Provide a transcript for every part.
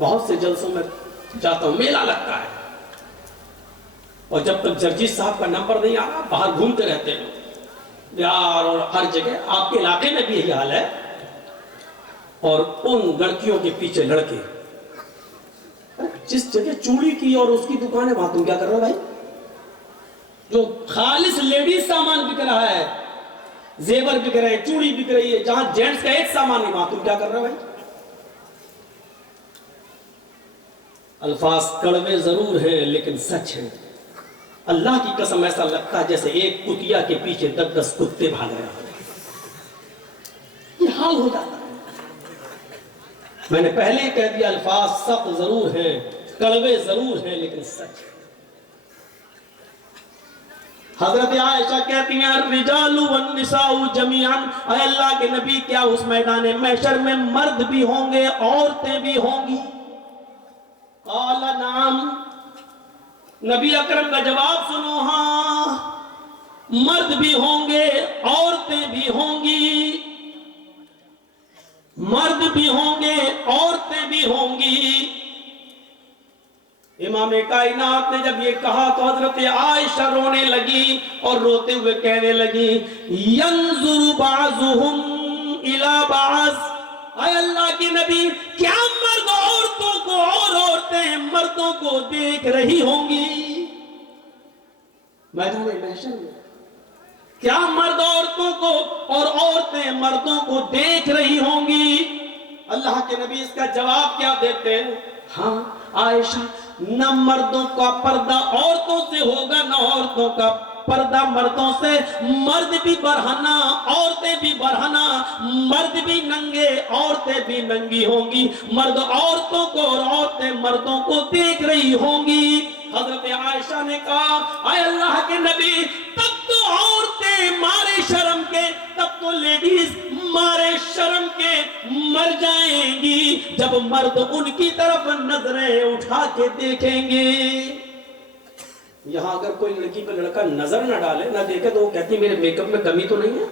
بہت سے جلسوں میں جاتا ہوں، میلہ لگتا ہے، اور جب تک جرجیت صاحب کا نمبر نہیں آ رہا باہر گھومتے رہتے ہیں بہار اور ہر جگہ. آپ کے علاقے میں بھی یہی حال ہے. اور ان لڑکیوں کے پیچھے لڑکے، جس جگہ چوڑی کی اور اس کی دکان ہے وہاں تم کیا کر رہے ہو بھائی؟ جو خالص لیڈیز سامان بک رہا ہے، زیور بک رہے ہیں، چوڑی بک رہی ہے، جہاں جینٹس کا ایک سامان نہیں وہاں تم کیا کر رہے ہو بھائی؟ الفاظ کڑوے ضرور ہیں لیکن سچ ہے. اللہ کی قسم ایسا لگتا ہے جیسے ایک کتیا کے پیچھے 10 کتے بھاگ رہے ہیں. یہ حال ہو جاتا ہے. میں نے پہلے ہی کہہ دیا الفاظ سخت ضرور ہیں، کڑوے ضرور ہیں لیکن سچ ہے. حضرت عائشہ کہتی ہیں الرجال والنساء جميعا، اے اللہ کے نبی کیا اس میدان محشر میں مرد بھی ہوں گے عورتیں بھی ہوں گی؟ قال نعم. نبی اکرم کا جواب سنو، ہاں مرد بھی ہوں گے عورتیں بھی ہوں گی، مرد بھی ہوں گے عورتیں بھی ہوں گی. امام کائنات نے جب یہ کہا تو حضرت عائشہ رونے لگی اور روتے ہوئے کہنے لگی ینظر بعضهم الی بعض. اے اللہ کی نبی کیا مرد عورتوں کو اور عورتیں مردوں کو دیکھ رہی ہوں گی میدان محشر میں؟ کیا مرد عورتوں کو اور عورتیں مردوں کو دیکھ رہی ہوں گی؟ اللہ کے نبی اس کا جواب کیا دیتے ہیں؟ ہاں عائشہ، نہ مردوں کا پردہ عورتوں سے ہوگا نہ عورتوں کا پردہ مردوں سے. مرد بھی برہنہ عورتیں بھی برہنہ، مرد بھی ننگے عورتیں بھی ننگی ہوں گی، مرد عورتوں کو اور عورتیں مردوں کو دیکھ رہی ہوں گی. حضرت عائشہ نے کہا اے اللہ کے نبی تب تو عورتیں مارے شرم کے، تب تو لیڈیز مارے شرم کے مر جائیں گی جب مرد ان کی طرف نظریں اٹھا کے دیکھیں گے. یہاں اگر کوئی لڑکی پہ لڑکا نظر نہ ڈالے نہ دیکھے تو وہ کہتی میرے میک اپ میں کمی تو نہیں ہے،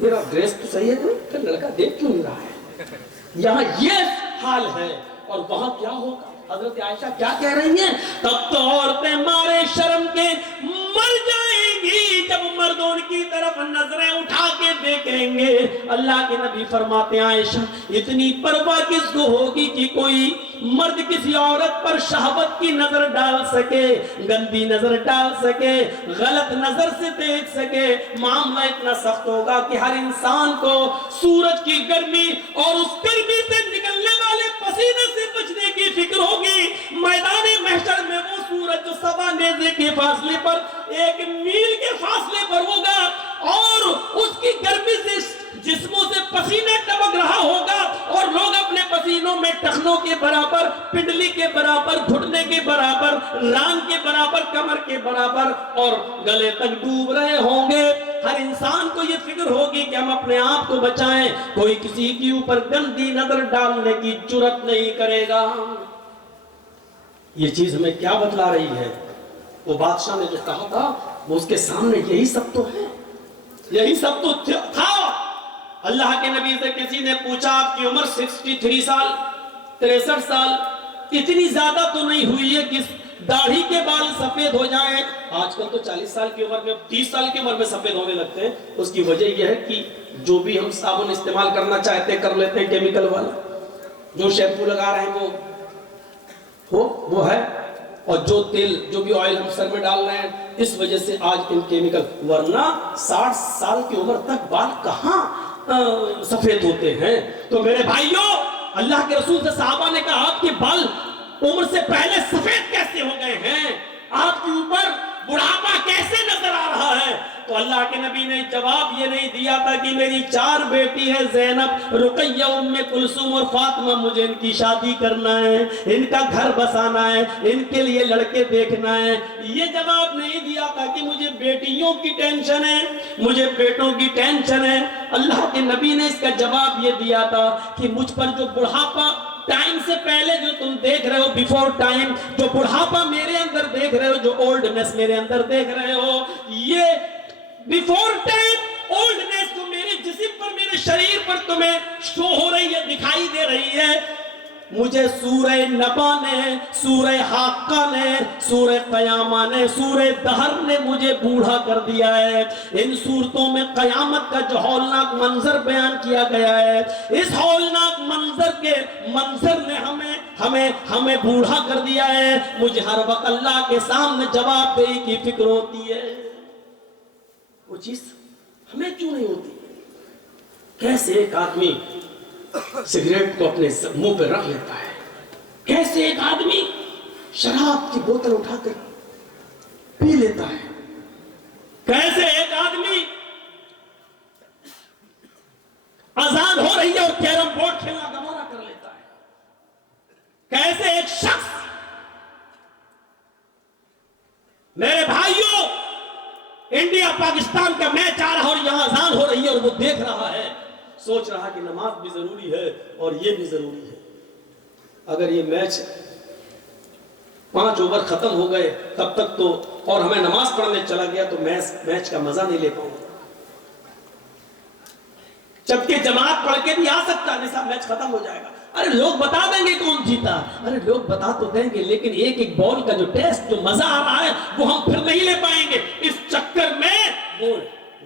میرا ڈریس تو صحیح ہے، پھر لڑکا دیکھ کیوں نہیں رہا ہے؟ یہاں یہ حال ہے اور وہاں کیا ہوگا؟ حضرت عائشہ کیا کہہ رہی ہیں؟ تب تو عورتیں مارے شرم کے مر جائیں گی جب مرد ان کی طرف نظریں اٹھا کے دیکھیں گے. اللہ کے نبی فرماتے ہیں عائشہ اتنی پرواہ کس کو ہوگی کہ کوئی مرد کسی عورت پر شہوت کی نظر ڈال سکے، گندی نظر ڈال سکے، غلط نظر سے دیکھ سکے. معاملہ اتنا سخت ہوگا کہ ہر انسان کو سورج کی گرمی اور اس گرمی سے نکلنے والے پسینے سے بچنے کی فکر ہوگی. میدان محشر میں وہ سورج جو 7 نیزے کے فاصلے پر 1 میل کے فاصلے پر ہوگا اور اس کی گرمی سے جسموں سے پسینہ ٹپک رہا ہوگا اور لوگ اپنے پسینوں میں ٹخنوں کے برابر، پنڈلی کے برابر، گھٹنے کے برابر، ران کے برابر، کمر کے برابر اور گلے تک ڈوب رہے ہوں گے. ہر انسان کو یہ فکر ہوگی کہ ہم اپنے آپ کو بچائیں، کوئی کسی کے اوپر گندی نظر ڈالنے کی جرات نہیں کرے گا. یہ چیز ہمیں کیا بتلا رہی ہے؟ وہ بادشاہ نے جو کہا تھا وہ اس کے سامنے یہی سب تو ہے، یہی سب تو تھا. اللہ کے نبی سے کسی نے پوچھا آپ کی عمر 63 سال 63 سال اتنی زیادہ تو نہیں ہوئی ہے کہ داڑھی کے بال سفید ہو جائیں؟ آج کل تو 40 سال کی عمر میں 30 سال کی عمر میں سفید ہونے لگتے ہیں. اس کی وجہ یہ ہے کہ جو بھی ہم صابن استعمال کرنا چاہتے ہیں کر لیتے ہیں کیمیکل والا، جو شیمپو لگا رہے ہیں وہ ہے، اور جو تیل جو بھی آئل ہم سر میں ڈال رہے ہیں اس وجہ سے آج ان کیمیکل. ورنہ 60 سال کی عمر تک بال کہاں سفید ہوتے ہیں؟ تو میرے بھائیوں اللہ کے رسول سے صحابہ نے کہا آپ کے بال عمر سے پہلے سفید کیسے ہو گئے ہیں؟ آپ کے اوپر بڑھاپا کیسے نظر آ رہا ہے؟ تو اللہ کے نبی نے جواب یہ نہیں دیا تھا کہ میری 4 بیٹی ہے زینب، رقیہ، ام کلثوم اور فاطمہ، مجھے ان کی شادی کرنا ہے، ان کا گھر بسانا ہے، ان کے لیے لڑکے دیکھنا ہے. یہ جواب نہیں دیا تھا کہ مجھے بیٹیوں کی ٹینشن ہے، مجھے بیٹوں کی ٹینشن ہے. اللہ کے نبی نے اس کا جواب یہ دیا تھا کہ مجھ پر جو بڑھاپا ٹائم سے پہلے جو تم دیکھ رہے ہو، بیفور ٹائم جو بڑھاپا میرے اندر دیکھ رہے ہو، جو اولڈنس میرے اندر دیکھ رہے ہو، یہ بیفور ٹائم اولڈنس جو میرے جسم پر، میرے شریر پر تمہیں شو ہو رہی ہے، دکھائی دے رہی ہے، مجھے سورہ نبا نے، سورہ حاقہ نے، سورہ قیامہ نے، سورہ دہر نے مجھے بوڑھا کر دیا ہے۔ ان سورتوں میں قیامت کا جو ہولناک منظر بیان کیا گیا ہے، اس ہولناک منظر نے ہمیں بوڑھا کر دیا ہے۔ مجھے ہر وقت اللہ کے سامنے جواب دہی کی فکر ہوتی ہے۔ وہ چیز ہمیں کیوں نہیں ہوتی؟ کیسے ایک آدمی سگریٹ کو اپنے منہ پہ رکھ لیتا ہے، کیسے ایک آدمی شراب کی بوتل اٹھا کر پی لیتا ہے، کیسے ایک آدمی اذان ہو رہی ہے اور کیرم بورڈ کھیلنا گوارا کر لیتا ہے، کیسے ایک شخص، میرے بھائیوں، انڈیا پاکستان کا میچ آ رہا اور یہاں اذان ہو رہی ہے اور وہ دیکھ رہا ہے، سوچ رہا کہ نماز بھی ضروری ہے اور یہ بھی ضروری ہے۔ اگر یہ میچ 5 اوور ختم ہو گئے تب تک تو، اور ہمیں نماز پڑھنے چلا گیا تو میچ کا مزہ نہیں لے پاؤں گا، جبکہ جماعت پڑھ کے بھی آ سکتا ہے، جیسا میچ ختم ہو جائے گا، ارے لوگ بتا دیں گے کون جیتا، ارے لوگ بتا تو دیں گے، لیکن ایک بال کا جو ٹیسٹ، جو مزہ آ رہا ہے وہ ہم پھر نہیں لے پائیں گے۔ اس چکر میں وہ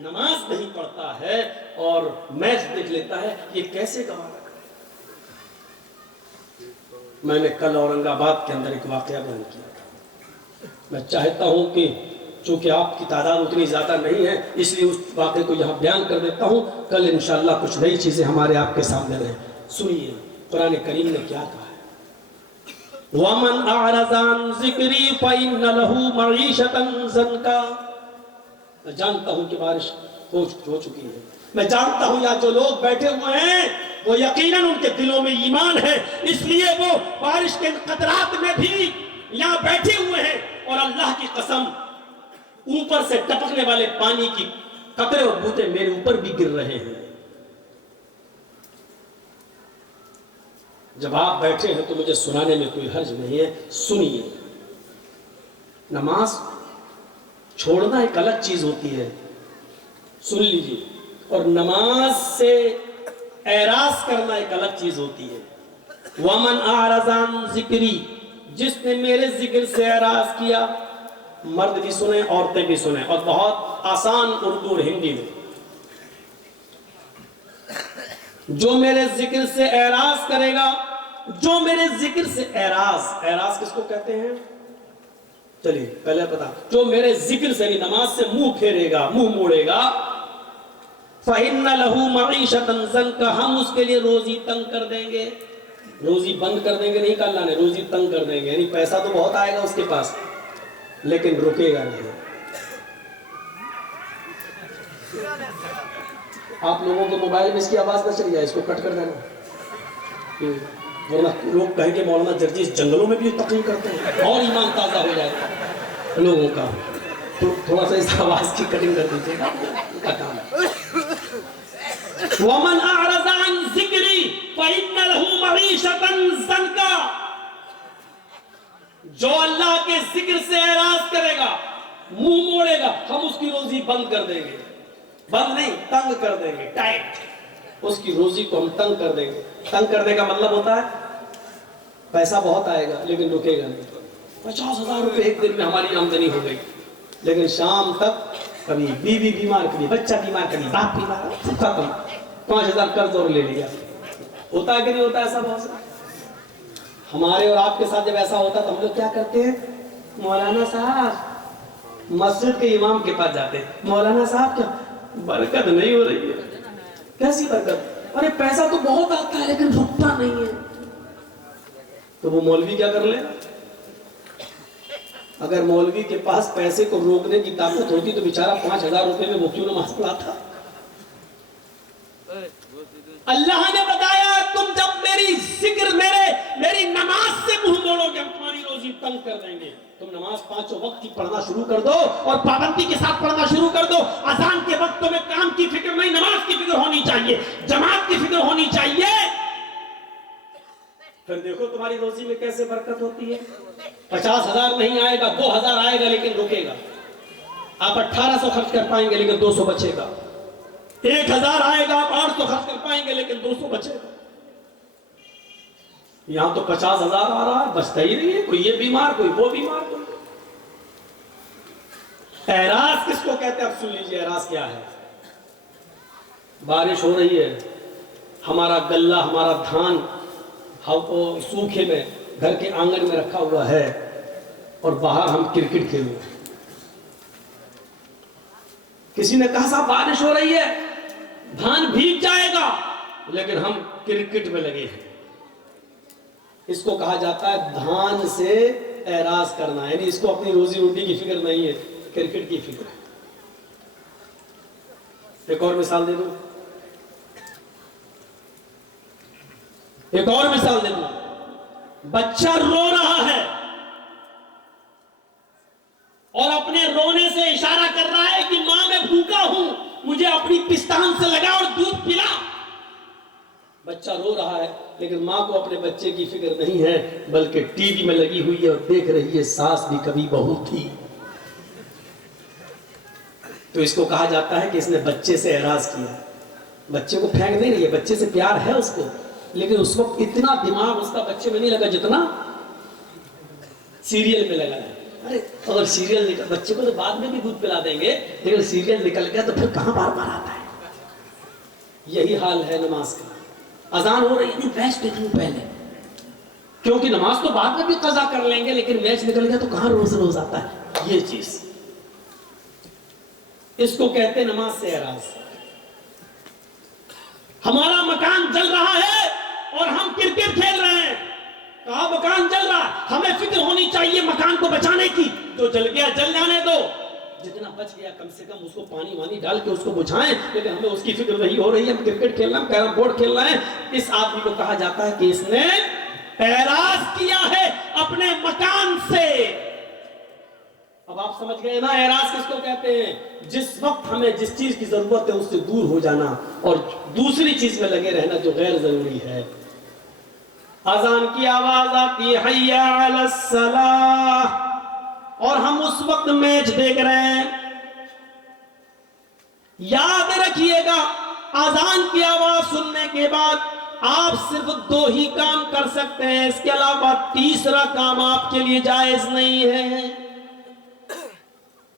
نماز نہیں پڑھتا ہے اور میچ دیکھ لیتا ہے، یہ کیسے گوارا کرے؟ میں نے کل اورنگ آباد کے اندر ایک واقعہ بیان کیا تھا، میں چاہتا ہوں کہ چونکہ آپ کی تعداد اتنی زیادہ نہیں ہے اس لیے اس واقعے کو یہاں بیان کر دیتا ہوں، کل انشاءاللہ کچھ نئی چیزیں ہمارے آپ کے سامنے رہیں۔ سنیے قرآن کریم نے کیا کہا ہے، وَمَنْ أَعْرَضَ عَنْ ذِكْرِي فَإِنَّ لَهُ مَعِيشَةً ضَنْكًا۔ میں جانتا ہوں کہ بارش ہو چکی ہے، میں جانتا ہوں یہاں جو لوگ بیٹھے ہوئے ہیں وہ یقیناً ان کے دلوں میں ایمان ہے، اس لیے وہ بارش کے قطرات میں بھی یہاں بیٹھے ہوئے ہیں، اور اللہ کی قسم اوپر سے ٹپکنے والے پانی کی قطرے اور بوتے میرے اوپر بھی گر رہے ہیں۔ جب آپ بیٹھے ہیں تو مجھے سنانے میں کوئی حرج نہیں ہے، سنیے۔ نماز چھوڑنا ایک الگ چیز ہوتی ہے، سن لیجیے، اور نماز سے اعراض کرنا ایک الگ چیز ہوتی ہے۔ وَمَنْ أَعْرَضَ عَنْ ذِكْرِي، جس نے میرے ذکر سے اعراض کیا، مرد بھی سنیں عورتیں بھی سنیں، اور بہت آسان اردو اور ہندی میں، جو میرے ذکر سے اعراض کرے گا، جو میرے ذکر سے اعراض کس کو کہتے ہیں؟ چلیے پہلے پتا، جو میرے ذکر سے نماز سے منہ پھیرے گا، منہ موڑے گا، فَإِنَّ لَهُ مَعِيشَةً ضَنْكًا، ہم اس کے لیے روزی تنگ کر دیں گے۔ روزی بند کر دیں گے نہیں کہا اللہ نے، روزی تنگ کر دیں گے، یعنی پیسہ تو بہت آئے گا اس کے پاس لیکن رکے گا نہیں۔ آپ لوگوں کے موبائل میں اس کی آواز نہ چلی جائے، اس کو کٹ کر دینا، ورنہ لوگ کہیں کہ مولانا جرجیس جنگلوں میں بھی تقریر کرتے ہیں، اور ایمان تازہ ہو جائے گا لوگوں کا، تو تھوڑا سا اس آواز کی کٹنگ کر دیجیے گا، ان کا کام ہے۔ وَمَنْ أَعْرَضَ عَنْ ذِكْرِي فَإِنَّ لَهُ مَعِيشَةً ضَنْكًا، جو اللہ کے ذکر سے اعراض کرے گا، منہ موڑے گا، ہم اس کی روزی بند کر دیں گے، بند نہیں تنگ کر دیں گے، ٹائٹ، اس کی روزی کو ہم تنگ کر دیں گے۔ تنگ کرنے کا مطلب ہوتا ہے پیسہ بہت آئے گا لیکن رکے گا نہیں۔ 50,000 روپے ایک دن میں ہماری آمدنی ہو گئی، لیکن شام تک کبھی بیوی بیمار، کبھی بچہ بیمار، کبھی باپ بیمار، ختم، 5,000 قرض اور لے لیا۔ ہوتا ہے کہ نہیں ہوتا ایسا بہت سا؟ ہمارے اور آپ کے ساتھ جب ایسا ہوتا تو ہم لوگ کیا کرتے ہیں؟ مولانا صاحب، مسجد کے امام کے پاس جاتے ہیں، مولانا صاحب کیا برکت نہیں ہو رہی ہے؟ کیسی برکت؟ ارے پیسہ تو بہت آتا ہے لیکن رکتا نہیں ہے۔ تو وہ مولوی کیا کر لے؟ اگر مولوی کے پاس پیسے کو روکنے کی طاقت ہوتی تو بیچارہ 5,000 روپے میں وہ کیوں نماز پڑھاتا؟ اللہ نے بتایا تم جب میری ذکر، میری نماز سے منہ موڑو گے ہم تمہاری روزی تنگ کر دیں گے۔ تم نماز 5 وقت کی پڑھنا شروع کر دو اور پابندی کے ساتھ پڑھنا شروع کر دو۔ اذان کے وقت تمہیں کام کی فکر نہیں، نماز کی فکر ہونی چاہیے، جماعت کی فکر ہونی چاہیے، پھر دیکھو تمہاری روزی میں کیسے برکت ہوتی ہے۔ 50,000 نہیں آئے گا، 2,000 آئے گا لیکن رکے گا۔ آپ 1,800 خرچ کر پائیں گے لیکن 200 بچے گا۔ 1,000 آئے گا، آپ 800 خرچ کر پائیں گے لیکن 200 بچے گا۔ یہاں تو 50,000 آ رہا ہے، بچتا ہی نہیں ہے، کوئی یہ بیمار، کوئی وہ بیمار، کوئی۔ اعراض کس کو کہتے ہیں؟ اب سن لیجیے اعراض کیا ہے۔ بارش ہو رہی ہے، ہمارا غلہ، ہمارا دھان سوکھے میں گھر کے آنگن میں رکھا ہوا ہے، اور باہر ہم کرکٹ کھیل رہے ہیں۔ کسی نے کہا صاحب بارش ہو رہی ہے، دھان بھیگ جائے گا، لیکن ہم کرکٹ میں لگے ہیں۔ اس کو کہا جاتا ہے دھان سے اعراض کرنا، یعنی اس کو اپنی روزی روٹی کی فکر نہیں ہے، کرکٹ کی فکر ہے۔ ایک اور مثال دے دوں، ایک اور مثال دے دوں۔ بچہ رو رہا ہے اور اپنے رونے سے اشارہ کر رہا ہے کہ ماں میں بھوکا ہوں، مجھے اپنی پستان سے لگا اور دودھ پلا۔ بچہ رو رہا ہے لیکن ماں کو اپنے بچے کی فکر نہیں ہے، بلکہ ٹی وی میں لگی ہوئی ہے اور دیکھ رہی ہے ساس بھی کبھی بہو تھی۔ تو اس کو کہا جاتا ہے کہ اس نے بچے سے اعراض کیا۔ بچے کو پھینک نہیں رہی ہے، بچے سے پیار ہے اس کو، لیکن اس وقت اتنا دماغ اس کا بچے میں نہیں لگا جتنا سیریل میں لگا ہے۔ ارے اگر سیریل نکل، بچے کو تو بعد میں بھی دودھ پلا دیں گے، لیکن سیریل نکل گیا تو پھر کہاں بار بار آتا ہے۔ یہی حال ہے نماز کا۔ اذان ہو رہی ہے، میچ دیکھ لوں پہلے، کیونکہ نماز تو بعد میں بھی قضا کر لیں گے، لیکن میچ نکل گیا تو کہاں روز روز آتا ہے۔ یہ چیز، اس کو کہتے ہیں نماز سے اعراض۔ ہمارا مکان جل رہا ہے اور ہم کرکٹ کھیل رہے ہیں، کہا مکان جل رہا، ہمیں فکر ہونی چاہیے مکان کو بچانے کی۔ جو جل گیا جل جانے دو، جتنا بچ گیا کم سے کم اس کو پانی وانی ڈال کے اس کو بجھائیں، لیکن ہمیں اس کی فکر نہیں ہو رہی ہے، ہم کرکٹ کھیل رہے ہیں، کیرم بورڈ کھیل رہے ہیں۔ اس آدمی کو کہا جاتا ہے کہ اس نے اعراض کیا ہے اپنے مکان سے۔ اب آپ سمجھ گئے نا اعراض کس کو کہتے ہیں؟ جس وقت ہمیں جس چیز کی ضرورت ہے اس سے دور ہو جانا اور دوسری چیز میں لگے رہنا جو غیر ضروری ہے۔ اذان کی آواز آتی ہے حی علی الصلاۃ، اور ہم اس وقت میچ دیکھ رہے ہیں۔ یاد رکھیے گا اذان کی آواز سننے کے بعد آپ صرف 2 ہی کام کر سکتے ہیں، اس کے علاوہ تیسرا کام آپ کے لیے جائز نہیں ہے۔